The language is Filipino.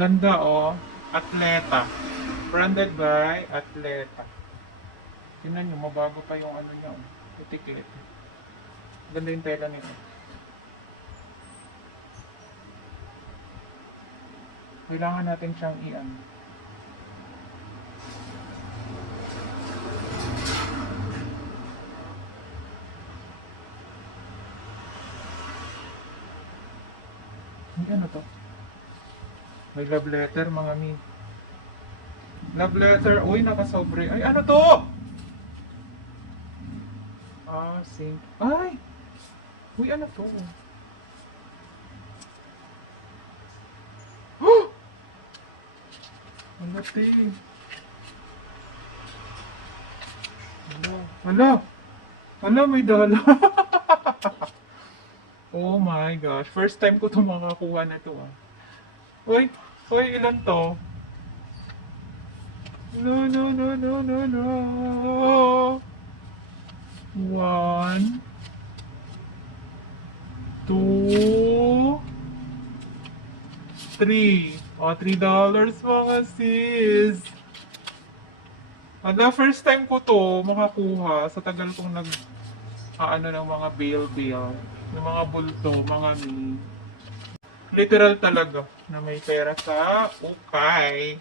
Ganda oh. Atleta. Branded by Atleta. Tingnan nyo, mabago pa yung ano niya. Oh. Putiklit. Ganda yung tela nito. Kailangan natin siyang i-an. Ano to? May love letter mga mi. Love letter. Uy, nakasobre. Ay, ano to? Ah, sink. Ay! Uy, ano to? Ano te? Hala. Hala, may dala. Oh my gosh. First time ko itong makakuha na to ah. Uy, uy, ilan to? No, no, no, no, no, no. One, two, three. O, $3 mga sis. Hala, first time ko to makakuha sa tagal kong ano ng mga bail, ng mga bulto, mga mi. Literal talaga na may pera sa ukay.